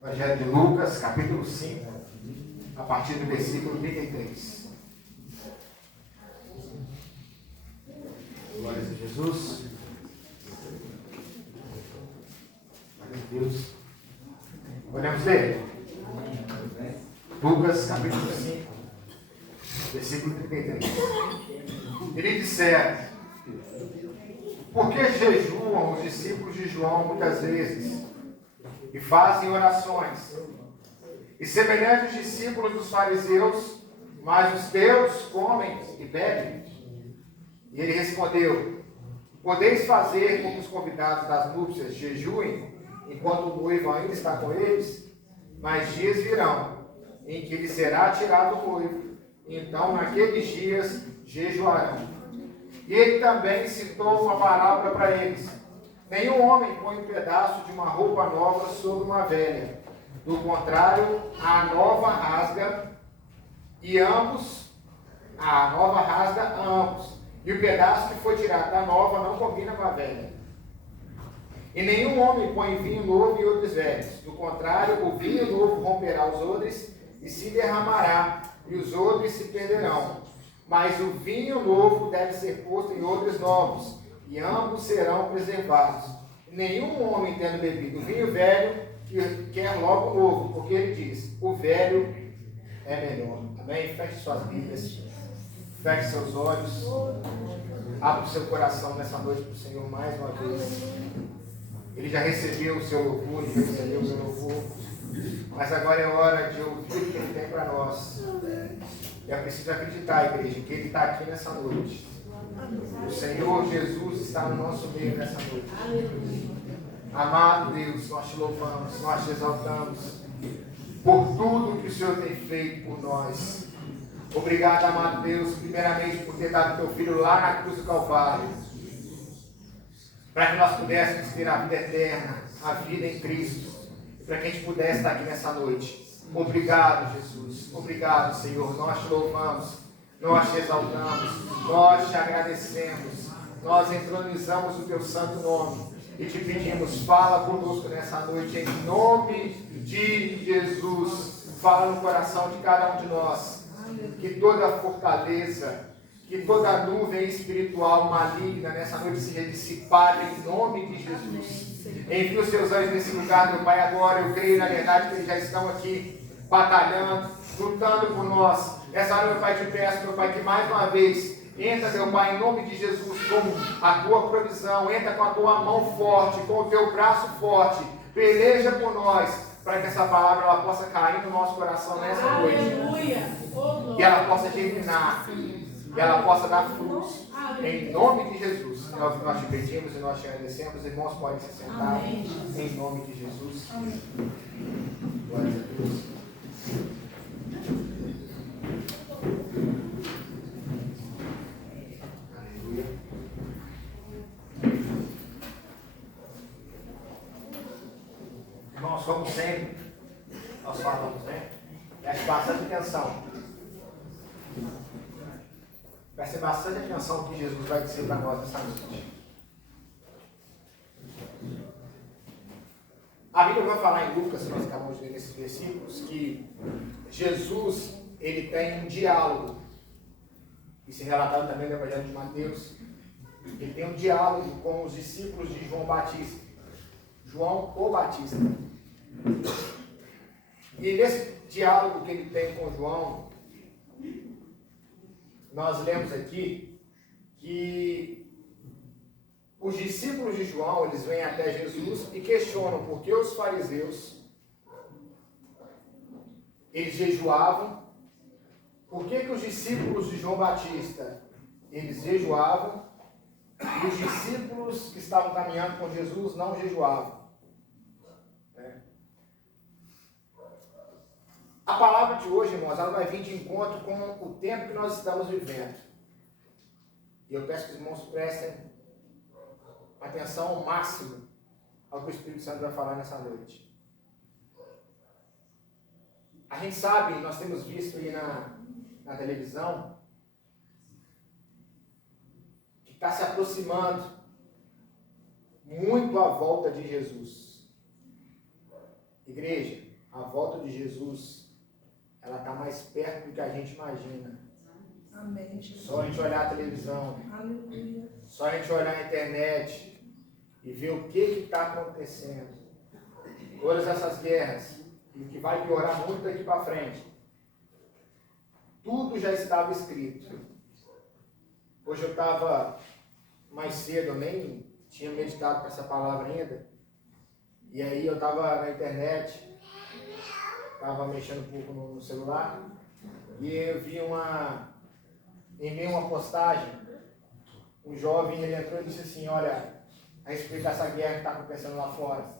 Evangelho de Lucas, capítulo 5, a partir do versículo 33. Glória a Jesus. Glória a Deus. Podemos ler? Lucas, capítulo 5, versículo 33. Ele disseram: por que jejuam os discípulos de João muitas vezes e fazem orações? E semelhantes discípulos dos fariseus, mas os teus comem e bebem. E ele respondeu: podeis fazer com que os convidados das núpcias jejuem, enquanto o noivo ainda está com eles? Mas dias virão, em que lhe será tirado o noivo, então naqueles dias jejuarão. E ele também citou uma parábola para eles: nenhum homem põe um pedaço de uma roupa nova sobre uma velha. Do contrário, a nova rasga a ambos. E o pedaço que foi tirado da nova não combina com a velha. E nenhum homem põe vinho novo em odres velhos. Do contrário, o vinho novo romperá os odres e se derramará, e os odres se perderão. Mas o vinho novo deve ser posto em odres novos, e ambos serão preservados. Nenhum homem, tendo bebido vinho velho, quer logo o novo, porque ele diz: o velho é melhor. Amém? Feche suas Bíblias, feche seus olhos, abra o seu coração nessa noite para o Senhor mais uma vez. Ele já recebeu o seu louvor, ele já recebeu o meu louvor, mas agora é hora de ouvir o que ele tem para nós. E é preciso acreditar, igreja, que ele está aqui nessa noite. O Senhor Jesus está no nosso meio nessa noite. Amado Deus, nós te louvamos, nós te exaltamos por tudo que o Senhor tem feito por nós. Obrigado, amado Deus, primeiramente por ter dado teu Filho lá na cruz do Calvário, para que nós pudéssemos ter a vida eterna, a vida em Cristo, e para que a gente pudesse estar aqui nessa noite. Obrigado, Jesus. Obrigado, Senhor. Nós te louvamos, nós te exaltamos, nós te agradecemos, nós entronizamos o teu santo nome e te pedimos: fala conosco nessa noite, em nome de Jesus. Fala no coração de cada um de nós, que toda fortaleza, que toda nuvem espiritual maligna nessa noite seja dissipada em nome de Jesus. Envia os seus anjos nesse lugar, meu Pai, agora. Eu creio, na verdade, que eles já estão aqui batalhando, lutando por nós. Nessa hora, meu Pai, te peço, meu Pai, que mais uma vez entra, meu Pai, em nome de Jesus, com a tua provisão, entra com a tua mão forte, com o teu braço forte, peleja por nós, para que essa palavra ela possa cair no nosso coração nessa noite. E ela possa germinar, e ela possa dar frutos, em nome de Jesus. Nós te pedimos e nós te agradecemos. Irmãos, podem se sentar. Amém. Em nome de Jesus. Amém. Glória a Deus. Aleluia. Irmãos, como sempre, nós falamos, né? Preste bastante atenção. Preste bastante atenção no que Jesus vai dizer para nós nessa noite. A Bíblia vai falar em Lucas, nós acabamos de ler nesses versículos, que Jesus, ele tem um diálogo. Isso é relatado também no Evangelho de Mateus. Ele tem um diálogo com os discípulos de João Batista. João o Batista. E nesse diálogo que ele tem com João, nós lemos aqui que os discípulos de João, eles vêm até Jesus e questionam por que os fariseus, eles jejuavam, por que os discípulos de João Batista, eles jejuavam, e os discípulos que estavam caminhando com Jesus não jejuavam. A palavra de hoje, irmãos, ela vai vir de encontro com o tempo que nós estamos vivendo. E eu peço que os irmãos prestem atenção máxima ao que o Espírito Santo vai falar nessa noite. A gente sabe, nós temos visto aí na televisão, que está se aproximando muito a volta de Jesus. Igreja, a volta de Jesus, ela está mais perto do que a gente imagina. Amém. Só a gente olhar a televisão, Aleluia. só a gente olhar a internet e ver o que está acontecendo. Todas essas guerras, e que vai piorar muito daqui para frente. Tudo já estava escrito. Hoje eu estava mais cedo, eu nem tinha meditado com essa palavra ainda. E aí eu estava na internet, estava mexendo um pouco no celular, e eu vi em meio a uma postagem, um jovem, ele entrou e disse assim, olha, a respeito dessa guerra que está acontecendo lá fora.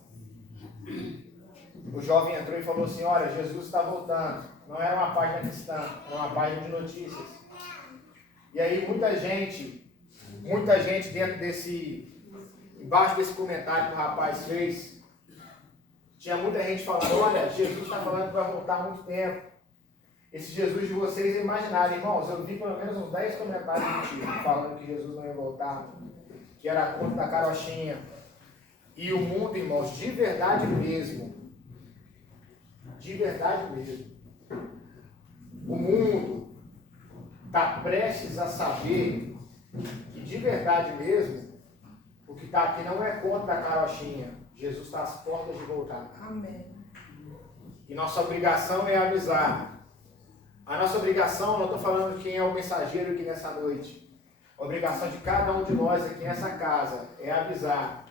O jovem entrou e falou assim, olha, Jesus está voltando. Não era uma página cristã, era uma página de notícias. E aí muita gente dentro embaixo desse comentário que o rapaz fez, tinha muita gente falando, olha, Jesus está falando que vai voltar há muito tempo. Esse Jesus de vocês é imaginário, irmãos. Eu vi pelo menos uns 10 comentários do tipo, falando que Jesus não ia voltar, que era a conta da carochinha. E o mundo, irmãos, de verdade mesmo, o mundo está prestes a saber que de verdade mesmo, o que está aqui não é conta da carochinha. Jesus está às portas de voltar. Amém. E nossa obrigação é avisar. A nossa obrigação, não estou falando quem é o mensageiro aqui nessa noite. A obrigação de cada um de nós aqui nessa casa é avisar.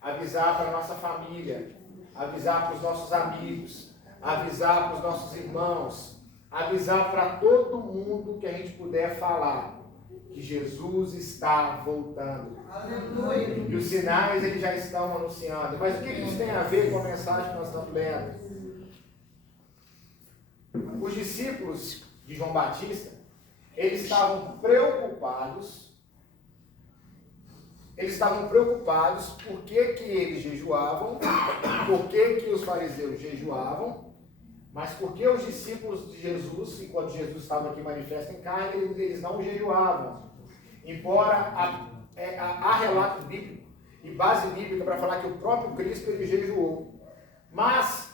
Avisar para a nossa família. Avisar para os nossos amigos. Avisar para os nossos irmãos. Avisar para todo mundo que a gente puder falar. Que Jesus está voltando. Aleluia. E os sinais eles já estão anunciando. Mas o que isso tem a ver com a mensagem que nós estamos lendo? Os discípulos de João Batista, eles estavam preocupados. Eles estavam preocupados por que eles jejuavam, por que os fariseus jejuavam, mas por que os discípulos de Jesus, enquanto Jesus estava aqui manifesto em carne, eles não jejuavam. Embora há relato bíblico e base bíblica para falar que o próprio Cristo ele jejuou. Mas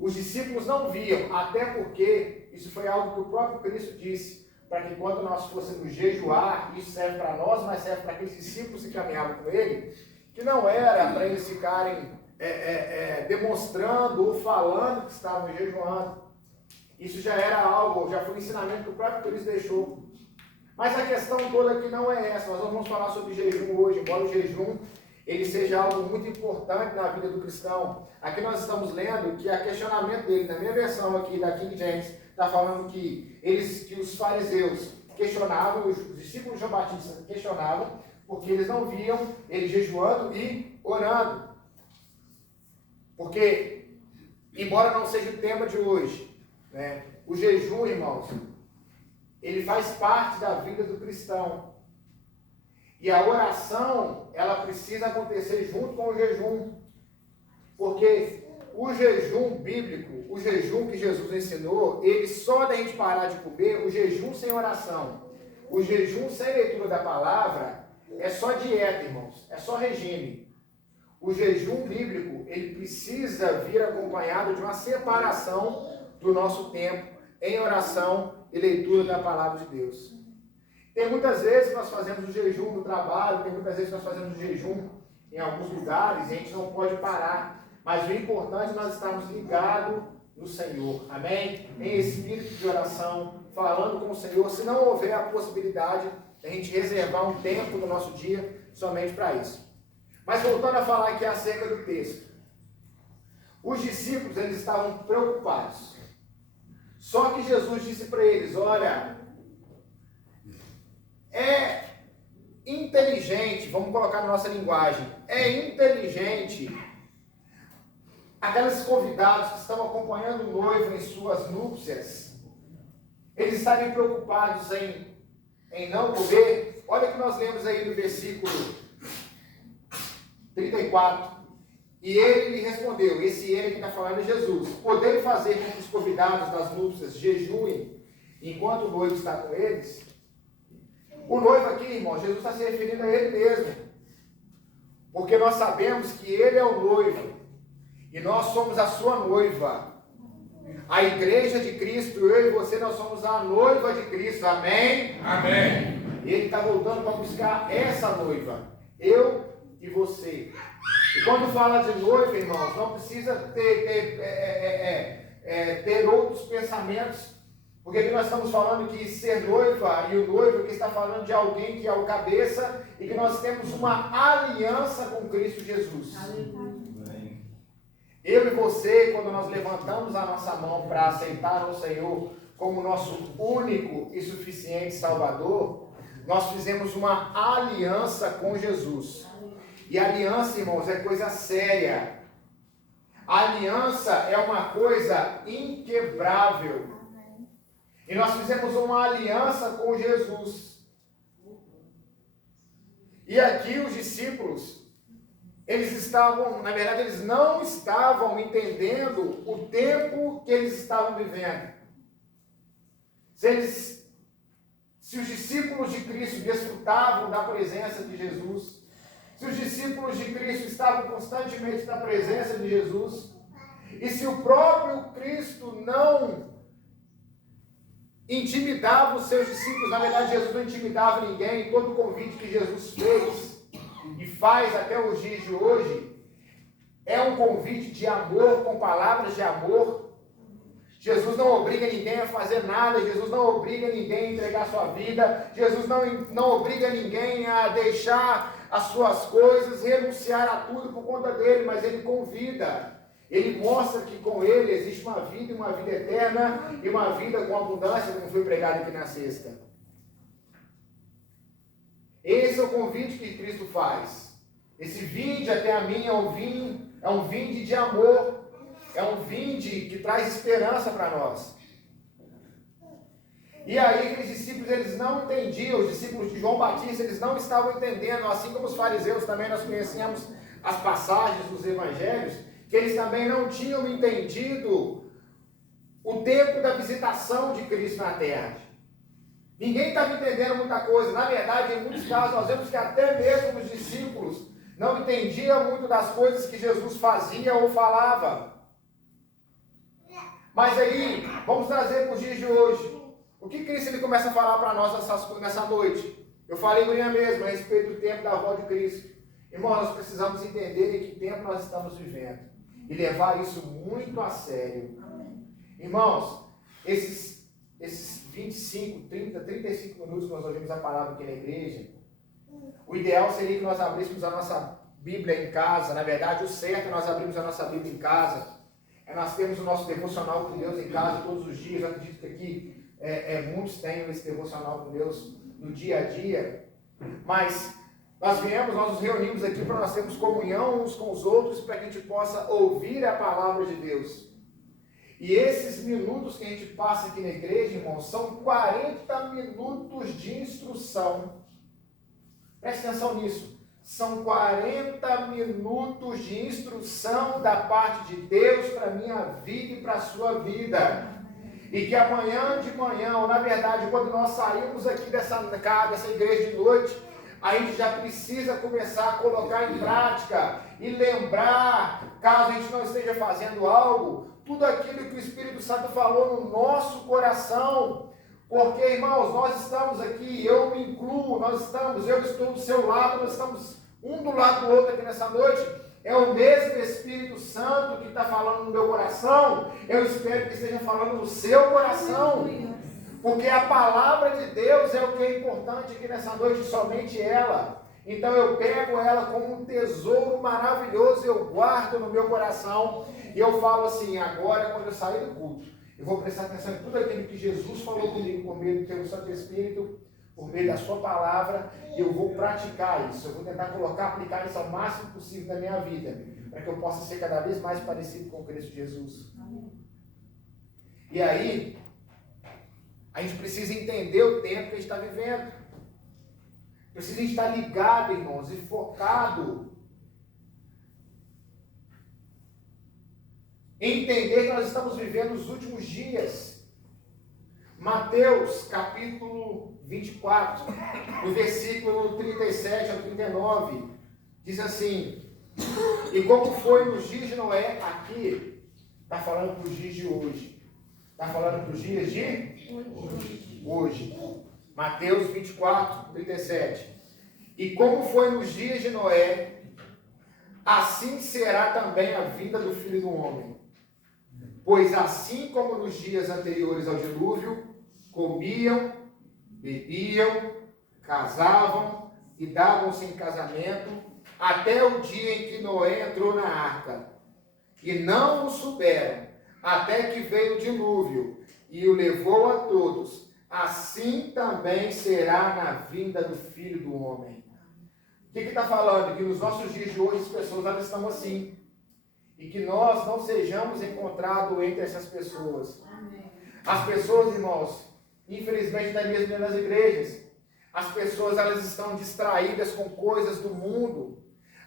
os discípulos não viam, até porque isso foi algo que o próprio Cristo disse, para que quando nós fôssemos jejuar, isso serve para nós, mas serve para aqueles discípulos que caminhavam com ele, que não era para eles ficarem demonstrando ou falando que estavam jejuando. Isso já era algo, já foi um ensinamento que o próprio Cristo deixou. Mas a questão toda aqui não é essa. Nós vamos falar sobre jejum hoje, embora o jejum ele seja algo muito importante na vida do cristão. Aqui nós estamos lendo que a questionamento dele, na minha versão aqui da King James, está falando que os fariseus questionavam, os discípulos de João Batista questionavam, porque eles não viam ele jejuando e orando. Porque, embora não seja o tema de hoje, né, o jejum, irmãos, ele faz parte da vida do cristão. E a oração, ela precisa acontecer junto com o jejum. Porque o jejum bíblico, o jejum que Jesus ensinou, ele só da gente parar de comer, o jejum sem oração, o jejum sem leitura da palavra, é só dieta, irmãos, é só regime. O jejum bíblico, ele precisa vir acompanhado de uma separação do nosso tempo em oração e leitura da palavra de Deus. Tem muitas vezes que nós fazemos o jejum no trabalho, tem muitas vezes que nós fazemos o jejum em alguns lugares e a gente não pode parar. Mas o importante é nós estarmos ligados no Senhor, amém? Em espírito de oração, falando com o Senhor, se não houver a possibilidade de a gente reservar um tempo do nosso dia somente para isso. Mas voltando a falar aqui acerca do texto. Os discípulos, eles estavam preocupados. Só que Jesus disse para eles, olha, é inteligente, vamos colocar na nossa linguagem, é inteligente aqueles convidados que estão acompanhando o noivo em suas núpcias, eles estarem preocupados em não comer. Olha o que nós lemos aí no versículo 34. E ele lhe respondeu, esse ele que está falando é Jesus, poder fazer com que os convidados das núpcias jejuem enquanto o noivo está com eles? O noivo aqui, irmão, Jesus está se referindo a ele mesmo. Porque nós sabemos que ele é o noivo. E nós somos a sua noiva. A igreja de Cristo, eu e você, nós somos a noiva de Cristo. Amém? Amém. E Ele está voltando para buscar essa noiva. Eu e você. E quando fala de noiva, irmãos, não precisa ter outros pensamentos. Porque aqui nós estamos falando que ser noiva e o noivo que está falando de alguém que é o cabeça e que nós temos uma aliança com Cristo Jesus. Eu e você, quando nós levantamos a nossa mão para aceitar o Senhor como nosso único e suficiente Salvador, nós fizemos uma aliança com Jesus. E aliança, irmãos, é coisa séria. A aliança é uma coisa inquebrável. E nós fizemos uma aliança com Jesus. E aqui os discípulos, eles estavam, na verdade, eles não estavam entendendo o tempo que eles estavam vivendo. Se os discípulos de Cristo desfrutavam da presença de Jesus, se os discípulos de Cristo estavam constantemente na presença de Jesus, e se o próprio Cristo não intimidava os seus discípulos, na verdade Jesus não intimidava ninguém, todo o convite que Jesus fez e faz até os dias de hoje, é um convite de amor, com palavras de amor. Jesus não obriga ninguém a fazer nada, Jesus não obriga ninguém a entregar sua vida, Jesus não obriga ninguém a deixar as suas coisas, renunciar a tudo por conta dele, mas ele convida. Ele mostra que com ele existe uma vida e uma vida eterna e uma vida com abundância, como foi pregado aqui na sexta. Esse é o convite que Cristo faz. Esse vinde até a mim é um vinde de amor, é um vinde que traz esperança para nós. E aí aqueles discípulos, eles não entendiam, os discípulos de João Batista, eles não estavam entendendo, assim como os fariseus também, nós conhecemos as passagens dos evangelhos, que eles também não tinham entendido o tempo da visitação de Cristo na terra. Ninguém estava entendendo muita coisa. Na verdade, em muitos casos, nós vemos que até mesmo os discípulos não entendiam muito das coisas que Jesus fazia ou falava. Mas aí, vamos trazer para os dias de hoje. O que Cristo ele começa a falar para nós nessa noite? Eu falei manhã mesmo a respeito do tempo da volta de Cristo. Irmão, nós precisamos entender em que tempo nós estamos vivendo. E levar isso muito a sério. Irmãos, esses 25, 30, 35 minutos que nós ouvimos a palavra aqui na igreja, o ideal seria que nós abríssemos a nossa Bíblia em casa. Na verdade, o certo é nós abrirmos a nossa Bíblia em casa. Nós temos o nosso devocional com Deus em casa todos os dias. Eu acredito que aqui muitos têm esse devocional com Deus no dia a dia. Mas nós nos reunimos aqui para nós termos comunhão uns com os outros, para que a gente possa ouvir a palavra de Deus. E esses minutos que a gente passa aqui na igreja, irmãos, são 40 minutos de instrução. Preste atenção nisso. São 40 minutos de instrução da parte de Deus para a minha vida e para a sua vida. E que amanhã de manhã, ou na verdade, quando nós saímos aqui dessa igreja de noite, a gente já precisa começar a colocar em prática e lembrar, caso a gente não esteja fazendo algo, tudo aquilo que o Espírito Santo falou no nosso coração. Porque, irmãos, nós estamos aqui, eu me incluo, eu estou do seu lado, nós estamos um do lado do outro aqui nessa noite. É o mesmo Espírito Santo que está falando no meu coração, eu espero que esteja falando no seu coração. Porque a palavra de Deus é o que é importante aqui nessa noite, somente ela. Então eu pego ela como um tesouro maravilhoso, eu guardo no meu coração, e eu falo assim, agora quando eu sair do culto, eu vou prestar atenção em tudo aquilo que Jesus falou comigo por meio do teu Santo Espírito, por meio da sua palavra, e eu vou praticar isso, eu vou tentar aplicar isso ao máximo possível na minha vida, para que eu possa ser cada vez mais parecido com Cristo Jesus. E aí, a gente precisa entender o tempo que a gente está vivendo. Precisa estar ligado, irmãos, e focado em entender que nós estamos vivendo os últimos dias. Mateus, capítulo 24, no versículo 37 ao 39, diz assim: E como foi nos dias de Noé, aqui está falando para os dias de hoje. Está falando para os dias de hoje. Mateus 24, 37. E como foi nos dias de Noé, assim será também a vinda do Filho do Homem. Pois assim como nos dias anteriores ao dilúvio, comiam, bebiam, casavam e davam-se em casamento, até o dia em que Noé entrou na arca. E não o souberam, até que veio o dilúvio e o levou a todos. Assim também será na vinda do Filho do Homem. O que está falando? Que nos nossos dias de hoje as pessoas elas estão assim. E que nós não sejamos encontrados entre essas pessoas. As pessoas, irmãos, infelizmente até mesmo nas igrejas, as pessoas elas estão distraídas com coisas do mundo.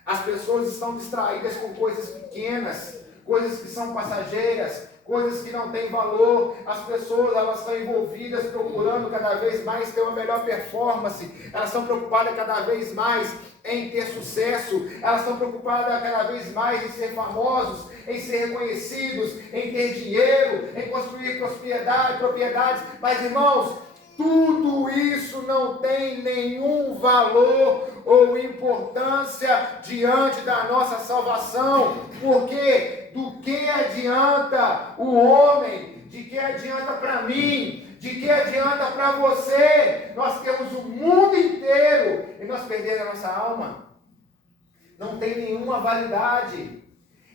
As pessoas estão distraídas com coisas pequenas, coisas que são passageiras, coisas que não têm valor. As pessoas elas estão envolvidas procurando cada vez mais ter uma melhor performance. Elas estão preocupadas cada vez mais em ter sucesso. Elas estão preocupadas cada vez mais em ser famosos, em ser reconhecidos, em ter dinheiro, em construir propriedades. Mas, irmãos, tudo isso não tem nenhum valor ou importância diante da nossa salvação. Porque do que adianta o homem? De que adianta para mim? De que adianta para você? Nós temos o mundo inteiro e nós perdemos a nossa alma. Não tem nenhuma validade.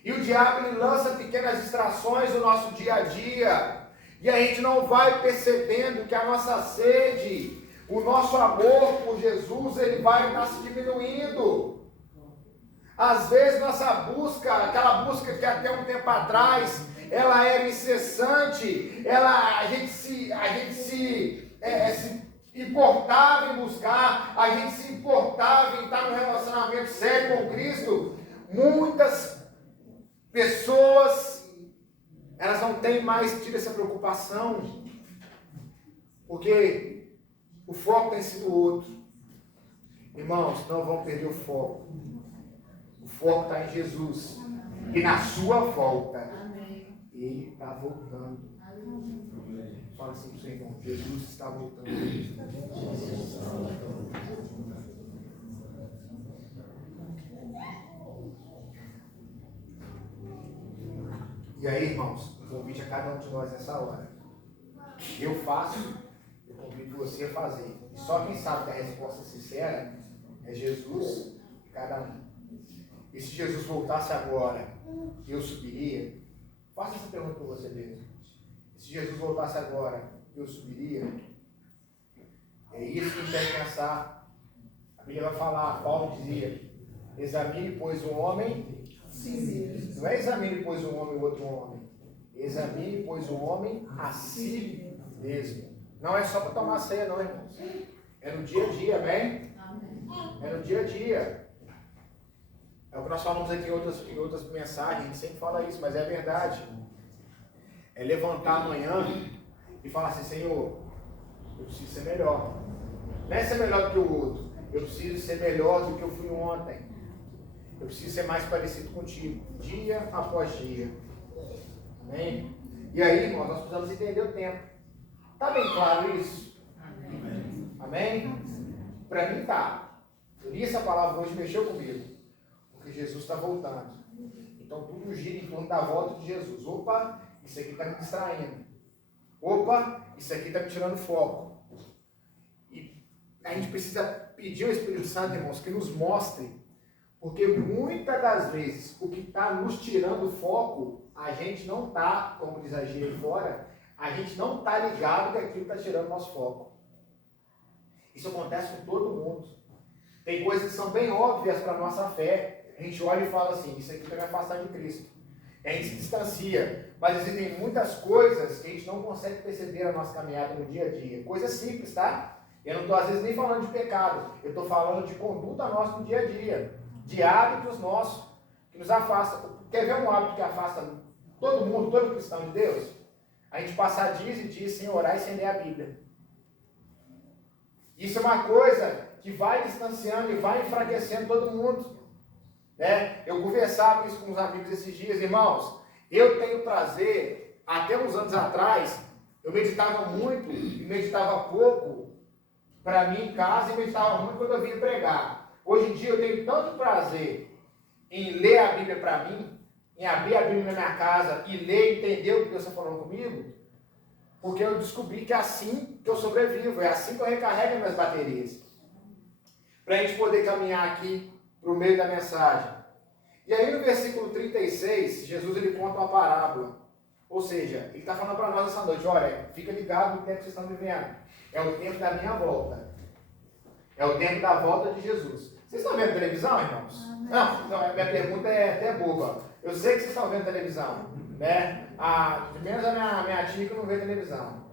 E o diabo ele lança pequenas distrações no nosso dia a dia. E a gente não vai percebendo que a nossa sede, o nosso amor por Jesus, ele vai estar se diminuindo. Às vezes nossa busca, aquela busca que até um tempo atrás, ela era incessante, a gente se importava em buscar, a gente se importava em estar num relacionamento sério com Cristo. Muitas pessoas, elas não têm mais tido essa preocupação, porque o foco tem sido outro. Irmãos, não vão perder o foco. O foco está em Jesus. E na sua volta, Ele está voltando. Fala assim para o seu irmão, Jesus está voltando. E aí, irmãos, o convite a cada um de nós nessa hora. Eu faço, eu convido você a fazer. E só quem sabe que a resposta sincera é Jesus e cada um. E se Jesus voltasse agora, eu subiria? Faça essa pergunta para você mesmo. E se Jesus voltasse agora, eu subiria? É isso que a gente tem que pensar. A Bíblia vai falar, Paulo dizia, examine, pois, o homem. Sim. Não é examine, pois, um homem o outro homem. Examine, pois, o homem a si mesmo. Não é só para tomar ceia, não, irmãos. É no dia a dia, amém? É no dia a dia. É o que nós falamos aqui em outras mensagens, a gente sempre fala isso, mas é verdade. É levantar amanhã e falar assim, Senhor, eu preciso ser melhor. Não é ser melhor do que o outro. Eu preciso ser melhor do que eu fui ontem. Eu preciso ser mais parecido contigo, dia após dia. Amém? E aí, irmãos, nós precisamos entender o tempo. Está bem claro isso? Amém? Para mim está. Eu li essa palavra hoje, mexeu comigo. Porque Jesus está voltando. Então tudo gira em torno da volta de Jesus. Opa, isso aqui está me distraindo. Opa, isso aqui está me tirando foco. E a gente precisa pedir ao Espírito Santo, irmãos, que nos mostre. Porque muitas das vezes o que está nos tirando foco, a gente não está, como diz a Gia aí fora, a gente não está ligado que aquilo está tirando nosso foco. Isso acontece com todo mundo. Tem coisas que são bem óbvias para a nossa fé. A gente olha e fala assim, isso aqui vai me afastar de Cristo. E a gente se distancia. Mas existem muitas coisas que a gente não consegue perceber na nossa caminhada no dia a dia. Coisas simples, tá? Eu não estou às vezes nem falando de pecado. Eu estou falando de conduta nossa no dia a dia. De hábitos nossos, que nos afastam. Quer ver um hábito que afasta todo mundo, todo cristão de Deus? A gente passar dias e dias sem orar e sem ler a Bíblia. Isso é uma coisa que vai distanciando e vai enfraquecendo todo mundo. né? Eu conversava isso com os amigos esses dias, irmãos. Eu tenho prazer, até uns anos atrás, eu meditava muito e meditava pouco para mim em casa e meditava muito quando eu vinha pregar. Hoje em dia eu tenho tanto prazer em ler a Bíblia para mim, em abrir a Bíblia na minha casa e ler e entender o que Deus está falando comigo, porque eu descobri que é assim que eu sobrevivo, é assim que eu recarrego as minhas baterias. Para a gente poder caminhar aqui para o meio da mensagem. E aí no versículo 36, Jesus ele conta uma parábola. Ou seja, ele está falando para nós essa noite, olha, fica ligado no tempo que vocês estão vivendo. É o tempo da minha volta. É o tempo da volta de Jesus. Vocês estão vendo televisão, irmãos? Não, minha pergunta é até boba. Eu sei que vocês estão vendo televisão, né? Menos a minha tia que não vê televisão.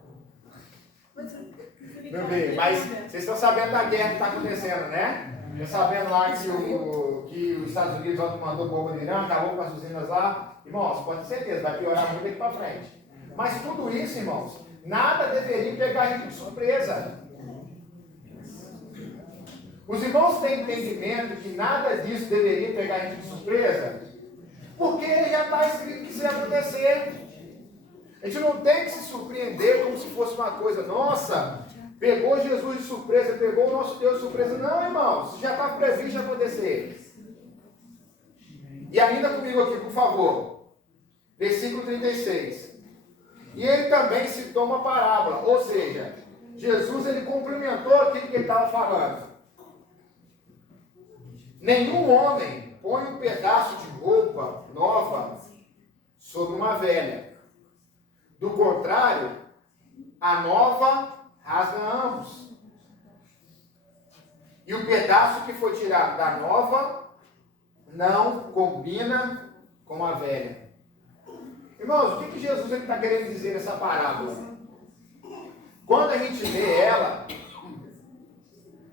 Não vê, mas vocês estão sabendo da guerra que está acontecendo, né? Estão sabendo lá que os Estados Unidos mandou bomba no Irã, acabou com as usinas lá. Irmãos, pode ter certeza, vai piorar muito daqui para frente. Mas tudo isso, irmãos, nada deveria pegar a gente de surpresa. Os irmãos têm entendimento que nada disso deveria pegar a gente de surpresa? Porque já está escrito que isso ia acontecer. A gente não tem que se surpreender como se fosse uma coisa, nossa, pegou Jesus de surpresa, pegou o nosso Deus de surpresa. Não, irmãos, isso já está previsto de acontecer. E ainda comigo aqui, por favor. Versículo 36. E ele também citou uma parábola, ou seja, Jesus ele complementou aquilo que ele estava falando. Nenhum homem põe um pedaço de roupa nova sobre uma velha. Do contrário, a nova rasga ambos. E o pedaço que foi tirado da nova não combina com a velha. Irmãos, o que Jesus está querendo dizer nessa parábola? Quando a gente lê ela,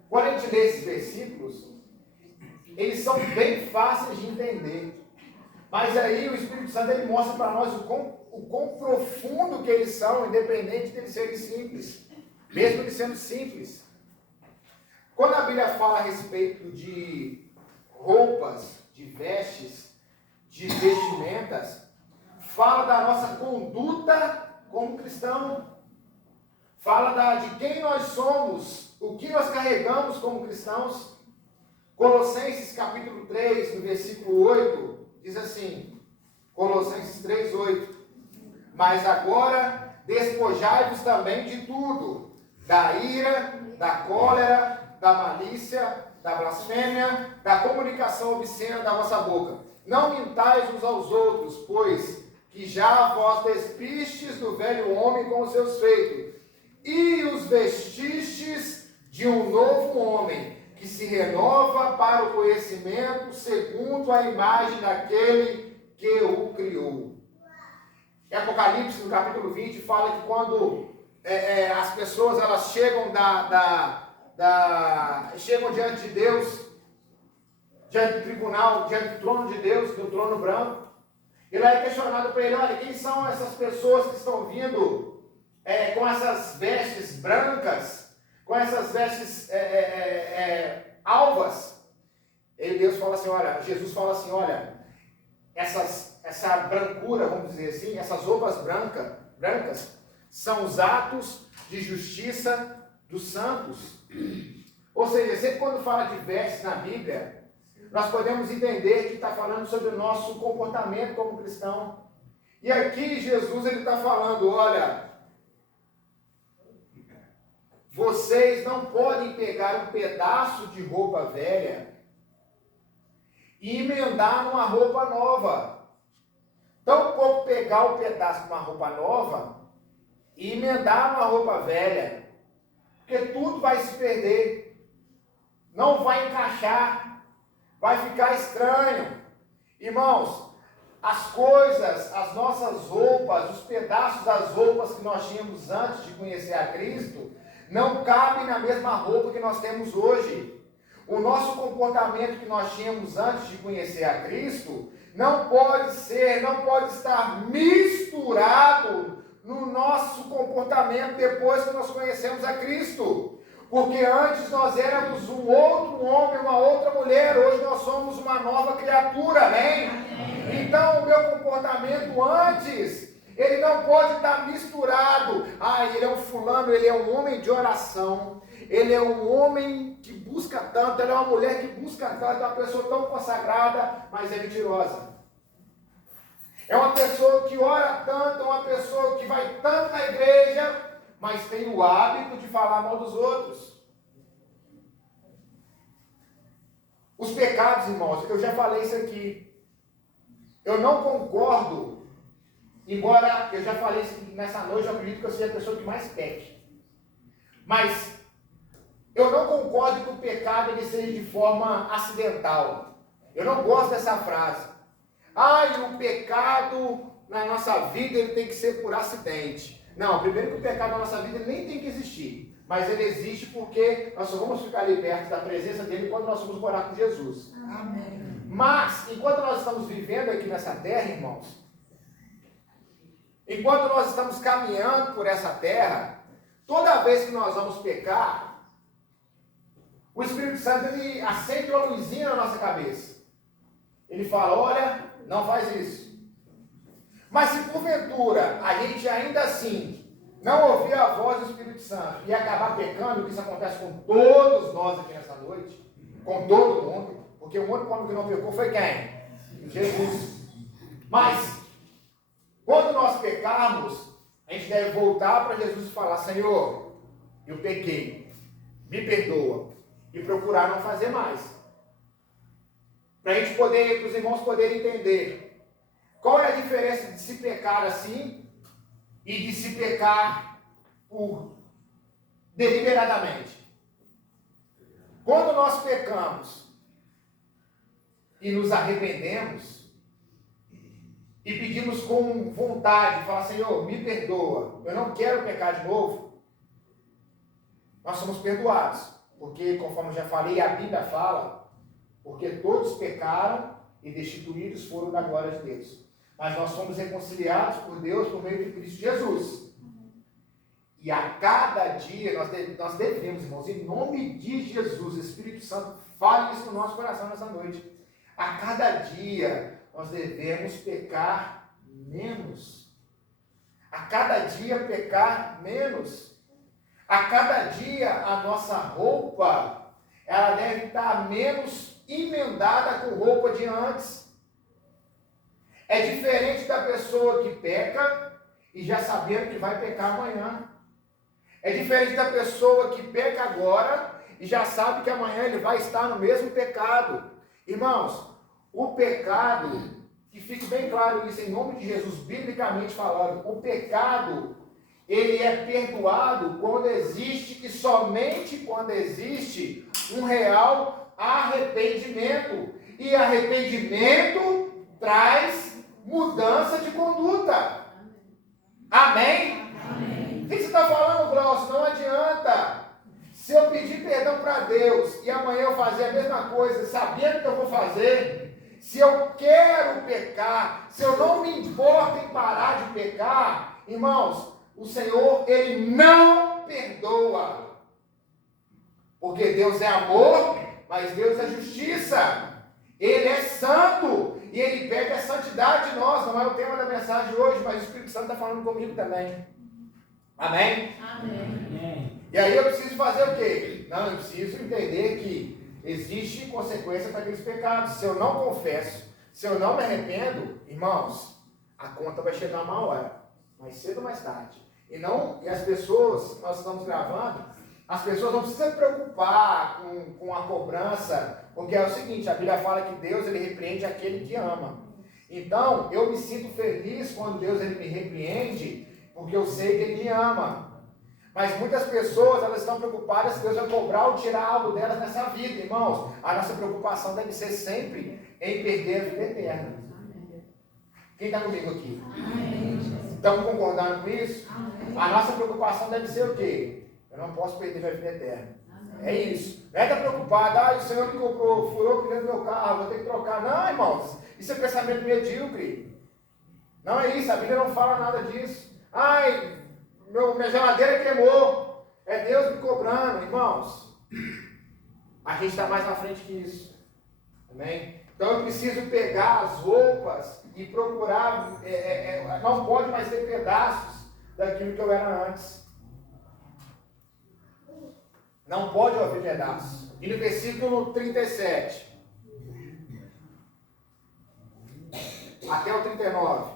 quando a gente lê esses versículos, eles são bem fáceis de entender. Mas aí o Espírito Santo ele mostra para nós o quão profundo que eles são, independente de eles serem simples. Mesmo eles sendo simples. Quando a Bíblia fala a respeito de roupas, de vestes, de vestimentas, fala da nossa conduta como cristão. Fala de quem nós somos, o que nós carregamos como cristãos. Colossenses capítulo 3, no versículo 8, diz assim, Colossenses 3, 8, mas agora despojai-vos também de tudo, da ira, da cólera, da malícia, da blasfêmia, da comunicação obscena da vossa boca. Não mintais uns aos outros, pois que já vós despistes do velho homem com os seus feitos, e os vestistes de um novo homem, que se renova para o conhecimento segundo a imagem daquele que o criou. Em Apocalipse, no capítulo 20, fala que quando as pessoas elas chegam chegam diante de Deus, diante do tribunal, diante do trono de Deus, do trono branco, e lá é questionado para ele, olha, quem são essas pessoas que estão vindo com essas vestes brancas, com essas vestes alvas? E Deus fala assim, olha, Jesus fala assim, olha, essa brancura, vamos dizer assim, essas roupas brancas, são os atos de justiça dos santos. Ou seja, sempre quando fala de vestes na Bíblia, nós podemos entender que está falando sobre o nosso comportamento como cristão. E aqui Jesus ele está falando, olha, vocês não podem pegar um pedaço de roupa velha e emendar numa roupa nova. Tampouco pegar um pedaço de uma roupa nova e emendar numa roupa velha. Porque tudo vai se perder. Não vai encaixar. Vai ficar estranho. Irmãos, as coisas, as nossas roupas, os pedaços das roupas que nós tínhamos antes de conhecer a Cristo, não cabem na mesma roupa que nós temos hoje. O nosso comportamento que nós tínhamos antes de conhecer a Cristo não pode estar misturado no nosso comportamento depois que nós conhecemos a Cristo. Porque antes nós éramos um outro homem, uma outra mulher, hoje nós somos uma nova criatura, amém? Então o meu comportamento antes, ele não pode estar misturado. Ah, ele é um fulano, ele é um homem de oração, ele é um homem que busca tanto, ele é uma mulher que busca tanto, é uma pessoa tão consagrada, mas é mentirosa. É uma pessoa que ora tanto, é uma pessoa que vai tanto na igreja, mas tem o hábito de falar mal dos outros. Os pecados, irmãos, eu já falei isso aqui. Eu não concordo, embora eu já falei isso nessa noite, eu acredito que eu seja a pessoa que mais peque. Mas eu não concordo que o pecado ele seja de forma acidental. Eu não gosto dessa frase. O pecado na nossa vida ele tem que ser por acidente. Não, primeiro que o pecado na nossa vida nem tem que existir. Mas ele existe porque nós só vamos ficar ali perto da presença dele quando nós formos morar com Jesus. Amém. Mas, enquanto nós estamos vivendo aqui nessa terra, irmãos, enquanto nós estamos caminhando por essa terra, toda vez que nós vamos pecar, o Espírito Santo ele acende uma luzinha na nossa cabeça. Ele fala, olha, não faz isso. Mas se porventura a gente ainda assim não ouvir a voz do Espírito Santo e acabar pecando, que isso acontece com todos nós aqui nessa noite, com todo mundo, porque o único homem que não pecou foi quem? Jesus. Mas, quando nós pecarmos, a gente deve voltar para Jesus e falar, Senhor, eu pequei, me perdoa, e procurar não fazer mais. Para a gente poder, para os irmãos poderem entender qual é a diferença de se pecar assim e de se pecar deliberadamente. Quando nós pecamos e nos arrependemos e pedimos com vontade, falar, Senhor, me perdoa, eu não quero pecar de novo, nós somos perdoados, porque conforme eu já falei, a Bíblia fala, porque todos pecaram e destituídos foram da glória de Deus. Mas nós fomos reconciliados por Deus por meio de Cristo Jesus. E a cada dia nós devemos, irmãos, em nome de Jesus, Espírito Santo, fale isso no nosso coração nessa noite. A cada dia nós devemos pecar menos. A cada dia pecar menos. A cada dia a nossa roupa, ela deve estar menos emendada com roupa de antes. É diferente da pessoa que peca e já sabendo que vai pecar amanhã. É diferente da pessoa que peca agora e já sabe que amanhã ele vai estar no mesmo pecado. Irmãos, o pecado, que fique bem claro isso em nome de Jesus, biblicamente falando, o pecado, ele é perdoado quando existe, e somente quando existe, um real arrependimento. E arrependimento traz mudança de conduta. Amém? Amém. O que você está falando, Glaucio? Não adianta. Se eu pedir perdão para Deus e amanhã eu fazer a mesma coisa, sabendo que eu vou fazer, se eu quero pecar, se eu não me importo em parar de pecar, irmãos, o Senhor, Ele não perdoa. Porque Deus é amor, mas Deus é justiça. Ele é santo e Ele pede a santidade de nós. Não é o tema da mensagem de hoje, mas o Espírito Santo está falando comigo também. Amém? Amém. E aí eu preciso fazer o quê? Não, eu preciso entender que existe consequência para aqueles pecados. Se eu não confesso, se eu não me arrependo, irmãos, a conta vai chegar uma hora, mais cedo ou mais tarde. E as pessoas, nós estamos gravando, as pessoas não precisam se preocupar com a cobrança, porque é o seguinte, a Bíblia fala que Deus ele repreende aquele que ama. Então, eu me sinto feliz quando Deus ele me repreende, porque eu sei que Ele me ama. Mas muitas pessoas, elas estão preocupadas se Deus vai cobrar ou tirar algo delas nessa vida, irmãos. A nossa preocupação deve ser sempre em perder a vida eterna. Quem está comigo aqui? Estamos concordando com isso? A nossa preocupação deve ser o quê? Eu não posso perder a vida eterna. É isso. Não é estar preocupado, o Senhor me comprou, furou o pneu do meu carro, vou ter que trocar. Não, irmãos, isso é pensamento medíocre. Não é isso, a Bíblia não fala nada disso. Minha geladeira queimou. É Deus me cobrando, irmãos. A gente está mais na frente que isso. Amém? Então eu preciso pegar as roupas e procurar. Não pode mais ter pedaços daquilo que eu era antes. Não pode haver pedaços. E no versículo 37 até o 39,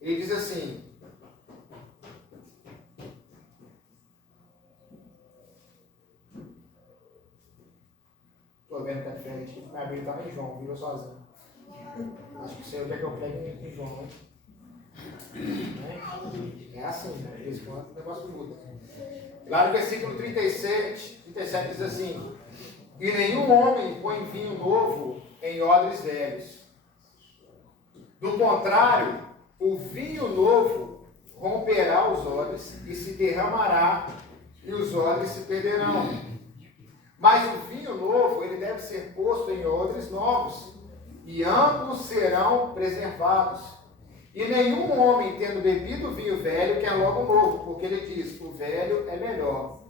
ele diz assim: estou vendo que é diferente, minha Bíblia está em João, viu sozinho. Acho que sei onde é que eu pego em João, né? É assim, né? De vez em quando o negócio muda. Lá no versículo 37 diz assim: e nenhum homem põe vinho novo em odres velhos. Do contrário, o vinho novo romperá os odres e se derramará, e os odres se perderão. Mas o vinho novo, ele deve ser posto em odres novos, e ambos serão preservados. E nenhum homem, tendo bebido vinho velho, quer logo novo, porque ele diz: o velho é melhor.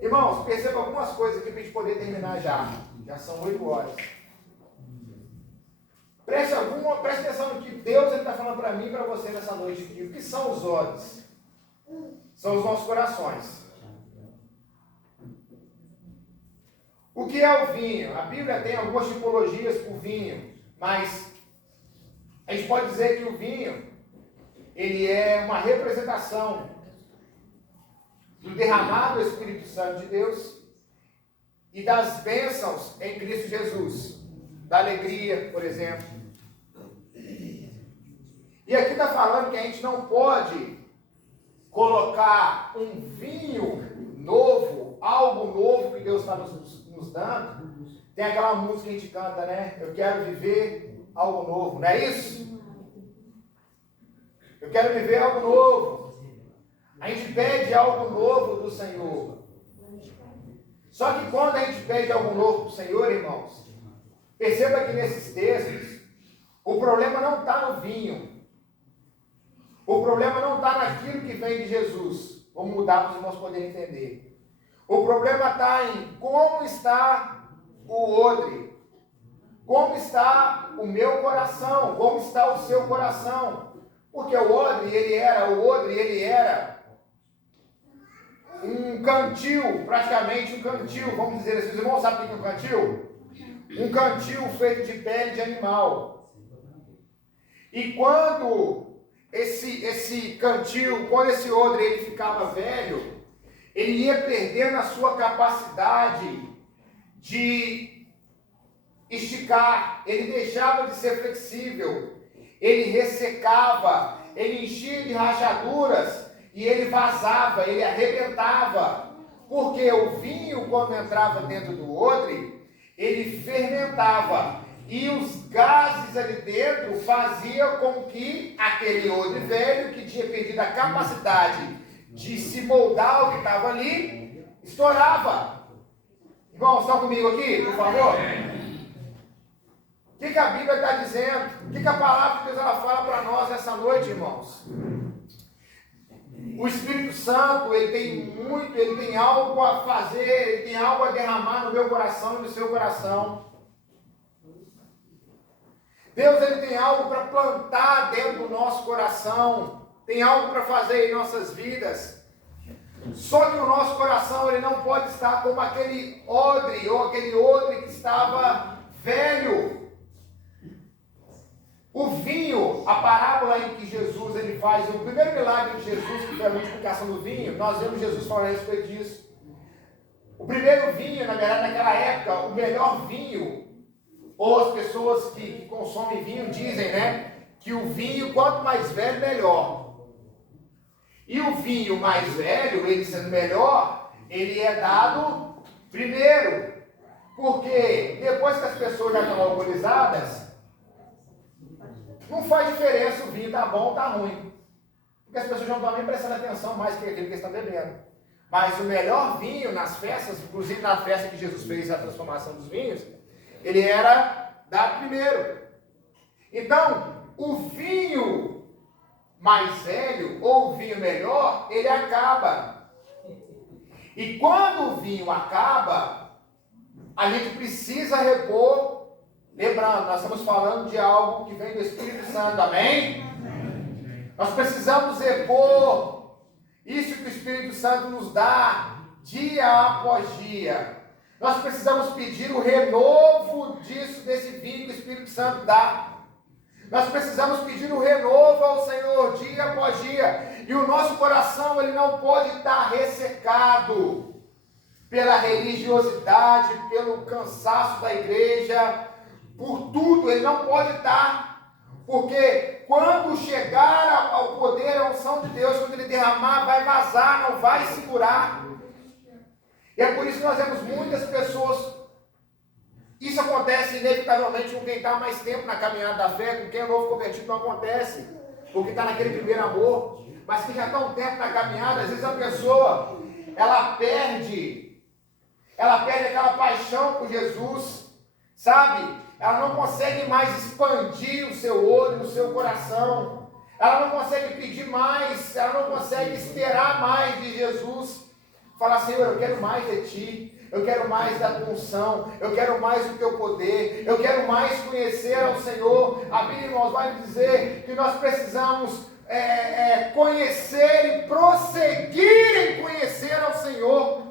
Irmãos, perceba algumas coisas aqui para a gente poder terminar já. Já são 8 horas. Preste atenção no que Deus está falando para mim e para você nessa noite aqui. O que são os odres? São os nossos corações. O que é o vinho? A Bíblia tem algumas tipologias para o vinho, mas a gente pode dizer que o vinho, ele é uma representação do derramado do Espírito Santo de Deus e das bênçãos em Cristo Jesus, da alegria, por exemplo. E aqui está falando que a gente não pode colocar um vinho novo, algo novo que Deus está nos dando. Tem aquela música que a gente canta, né? Eu quero viver algo novo, não é isso? Eu quero viver algo novo. A gente pede algo novo do Senhor. Só que quando a gente pede algo novo do Senhor, irmãos, perceba que nesses textos, o problema não está no vinho. O problema não está naquilo que vem de Jesus. Vamos mudar para os irmãos poderem entender. O problema está em como está o odre. Como está o meu coração? Como está o seu coração? Porque o odre, ele era um cantil, praticamente um cantil, vamos dizer assim. Os irmãos sabem o que é um cantil? Um cantil feito de pele de animal. E quando esse cantil, quando esse odre ele ficava velho, ele ia perdendo a sua capacidade de esticar, ele deixava de ser flexível, ele ressecava, ele enchia de rachaduras e ele vazava, ele arrebentava, porque o vinho, quando entrava dentro do odre, ele fermentava. E os gases ali dentro faziam com que aquele odre velho, que tinha perdido a capacidade de se moldar ao que estava ali, estourava. Irmãos, estão comigo aqui, por favor? O que a Bíblia está dizendo? O que a palavra de Deus ela fala para nós essa noite, irmãos? O Espírito Santo, ele tem algo a fazer, ele tem algo a derramar no meu coração e no seu coração. Deus, ele tem algo para plantar dentro do nosso coração, tem algo para fazer em nossas vidas. Só que o nosso coração, ele não pode estar como aquele odre, ou aquele odre que estava velho. O vinho, a parábola em que Jesus ele faz, o primeiro milagre de Jesus, que foi a multiplicação do vinho, nós vemos Jesus falar a respeito disso. O primeiro vinho, na verdade, naquela época, o melhor vinho, ou as pessoas que consomem vinho dizem, né, que o vinho, quanto mais velho, melhor. E o vinho mais velho, ele sendo melhor, ele é dado primeiro. Porque depois que as pessoas já estão alcoolizadas, não faz diferença o vinho tá bom ou tá ruim. Porque as pessoas não estão nem prestando atenção mais que aquilo que estão bebendo. Mas o melhor vinho nas festas, inclusive na festa que Jesus fez a transformação dos vinhos, ele era dado primeiro. Então, o vinho mais velho, ou o vinho melhor, ele acaba. E quando o vinho acaba, a gente precisa repor. Lembrando, nós estamos falando de algo que vem do Espírito Santo, amém? Nós precisamos repor isso que o Espírito Santo nos dá dia após dia. Nós precisamos pedir o renovo desse vinho que o Espírito Santo dá. Nós precisamos pedir o renovo ao Senhor dia após dia. E o nosso coração, ele não pode estar ressecado pela religiosidade, pelo cansaço da igreja, por tudo. Ele não pode estar. Porque quando chegar ao poder, a unção de Deus, quando ele derramar, vai vazar, não vai segurar. E é por isso que nós vemos muitas pessoas. Isso acontece inevitavelmente com quem está mais tempo na caminhada da fé, com quem é novo convertido não acontece, porque está naquele primeiro amor. Mas que já está um tempo na caminhada, às vezes a pessoa, ela perde aquela paixão por Jesus, sabe? Ela não consegue mais expandir o seu olho, o seu coração. Ela não consegue pedir mais, ela não consegue esperar mais de Jesus. Falar, Senhor, eu quero mais de Ti, eu quero mais da tua unção, eu quero mais do Teu poder, eu quero mais conhecer ao Senhor. A Bíblia, irmãos, vai dizer que nós precisamos conhecer e prosseguir em conhecer ao Senhor.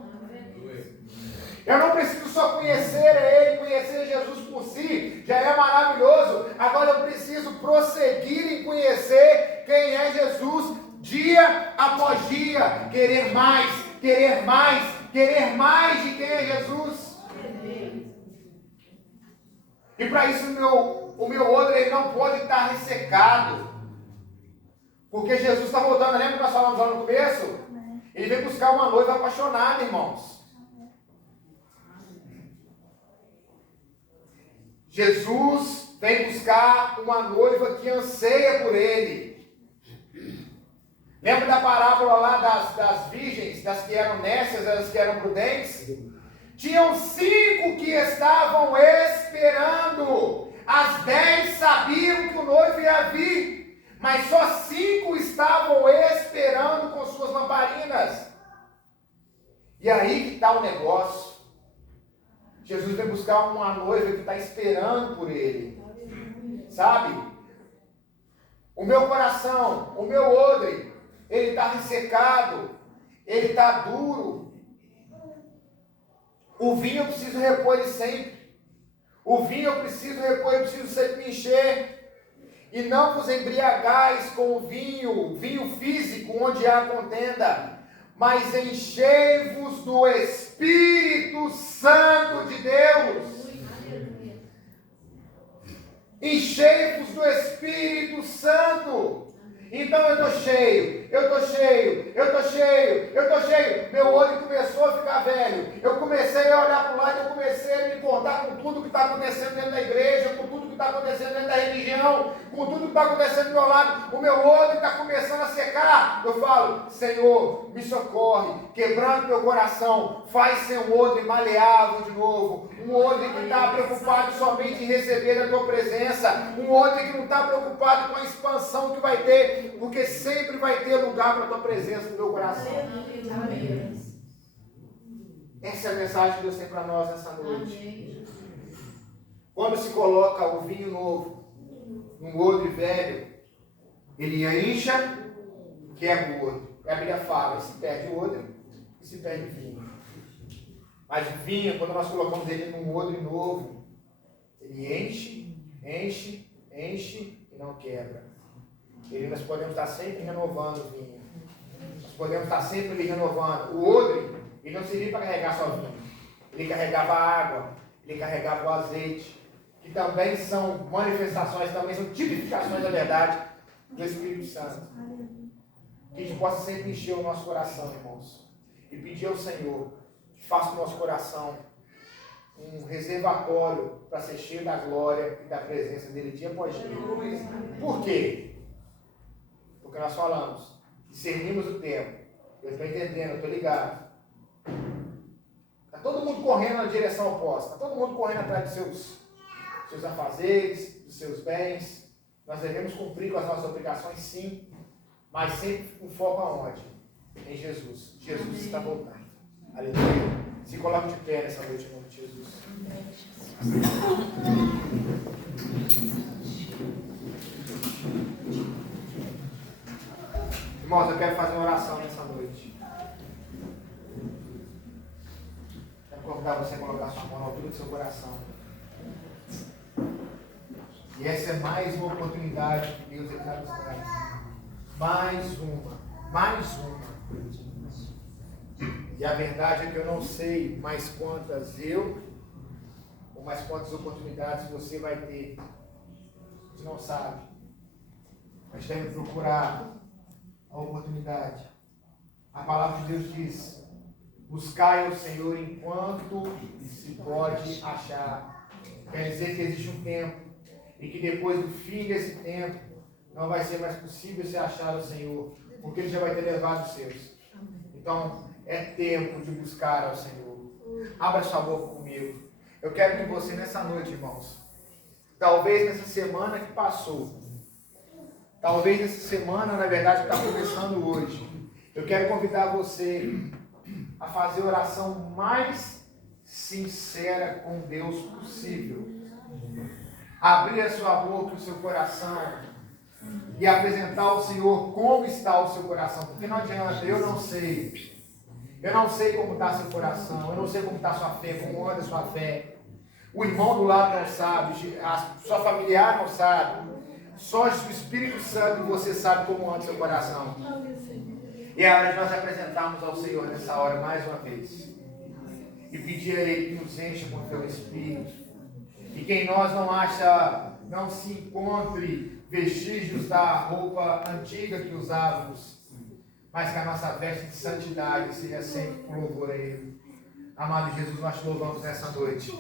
Eu não preciso só conhecer a Ele, conhecer Jesus por si, já é maravilhoso. Agora eu preciso prosseguir em conhecer quem é Jesus, dia após dia, querer mais de quem é Jesus. E para isso o meu odre ele não pode estar ressecado. Porque Jesus está voltando, lembra que nós falamos lá no começo? Ele veio buscar uma noiva apaixonada, irmãos. Jesus vem buscar uma noiva que anseia por Ele. Lembra da parábola lá das virgens, das que eram nécias, das que eram prudentes? Tinham 5 que estavam esperando. As 10 sabiam que o noivo ia vir, mas só 5 estavam esperando com suas lamparinas. E aí que está o negócio. Jesus vem buscar uma noiva que está esperando por Ele. Sabe? O meu coração, o meu odre, ele está ressecado, ele está duro. O vinho eu preciso repor ele sempre. O vinho eu preciso repor, eu preciso sempre me encher. E não vos embriagais com o vinho físico, onde há contenda, mas enchei-vos do Espírito Santo de Deus. Enchei-vos do Espírito Santo. Então eu estou cheio. Meu olho começou a ficar velho. Eu comecei a olhar para o lado, eu comecei a me importar com tudo que está acontecendo dentro da igreja, com tudo que está acontecendo dentro da religião, com tudo que está acontecendo do meu lado. O meu olho está começando a secar. Eu falo, Senhor, me socorre, quebrando meu coração, faz ser um odre maleável de novo. Um odre que está preocupado somente em receber a tua presença. Um odre que não está preocupado com a expansão que vai ter, porque sempre vai ter lugar para a tua presença no meu coração. Amém. Essa é a mensagem que Deus tem para nós nessa noite. Quando se coloca o vinho novo num odre velho, ele incha, quebra o odre. A Bíblia fala, se perde o odre e se perde o vinho. Mas o vinho, quando nós colocamos ele num odre novo, ele enche e não quebra. Nós podemos estar sempre renovando o vinho. Nós podemos estar sempre renovando. O odre, ele não servia para carregar só vinho. Ele carregava água, ele carregava o azeite, que também são manifestações, também são tipificações da verdade do Espírito Santo. Que a gente possa sempre encher o nosso coração, irmãos. E pedir ao Senhor que faça o nosso coração um reservatório para ser cheio da glória e da presença dele dia após dia. Por quê? Porque nós falamos, discernimos o tempo. Eu estou entendendo, eu estou ligado. Está todo mundo correndo na direção oposta. Está todo mundo correndo atrás dos seus afazeres, dos seus bens. Nós devemos cumprir com as nossas obrigações, sim. Mas sempre com foco aonde? Em Jesus. Jesus está voltando. Aleluia. Se coloque de pé nessa noite, em nome de Jesus. Irmãos, eu quero fazer uma oração nessa noite. Quero convidar você a colocar sua mão na altura do seu coração. E essa é mais uma oportunidade que Deus está nos dando. Mais uma. E a verdade é que eu não sei mais quantas ou mais quantas oportunidades você vai ter. Você não sabe. Mas tem que procurar a oportunidade. A palavra de Deus diz: buscai ao Senhor enquanto se pode achar. Quer dizer que existe um tempo, e que depois do fim desse tempo, não vai ser mais possível se achar o Senhor, porque Ele já vai ter levado os seus. Então, é tempo de buscar ao Senhor. Abra sua boca comigo. Eu quero que você, nessa noite, irmãos, talvez nessa semana que passou, talvez nessa semana, na verdade, que está começando hoje, eu quero convidar você a fazer a oração mais sincera com Deus possível. Abrir a sua boca e o seu coração e apresentar ao Senhor como está o seu coração. Porque não adianta, eu não sei. Eu não sei como está seu coração, eu não sei como está sua fé, como anda a sua fé. O irmão do lado não sabe, a sua familiar não sabe. Só o Espírito Santo você sabe como anda o seu coração. E é hora de nós apresentarmos ao Senhor nessa hora mais uma vez. E pedir a Ele que nos enche com o teu Espírito. E que em nós não se encontre vestígios da roupa antiga que usávamos, mas que a nossa veste de santidade seja sempre com louvor a Ele. Amado Jesus, nós te louvamos nessa noite.